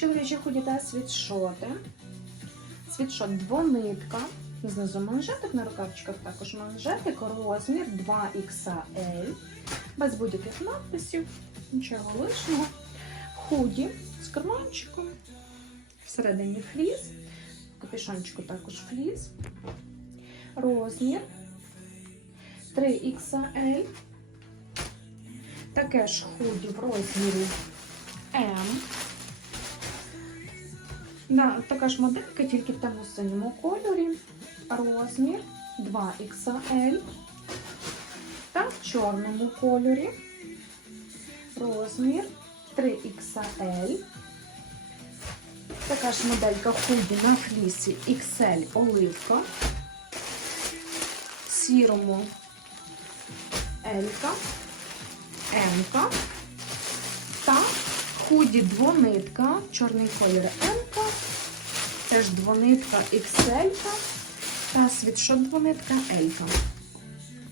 Чоловічі худі та світшоти. Світшот двонитка. Знизу манжетик на рукавчиках також манжетик, розмір 2XL. Без будь-яких надписів, нічого лишнього. Худі з карманчиком. Всередині фліс. В капюшончику також фліс. Розмір 3XL. Таке ж худі в розмірі М. Да, така ж моделька, тільки в темно-синьому кольорі. Розмір 2XL. Та в чорному кольорі. Розмір 3XL. Така ж моделька худі на флісі XL оливка. Сірому L, М та худі двонитка, чорний колір М, теж двонитка XL та світшот двонитка L.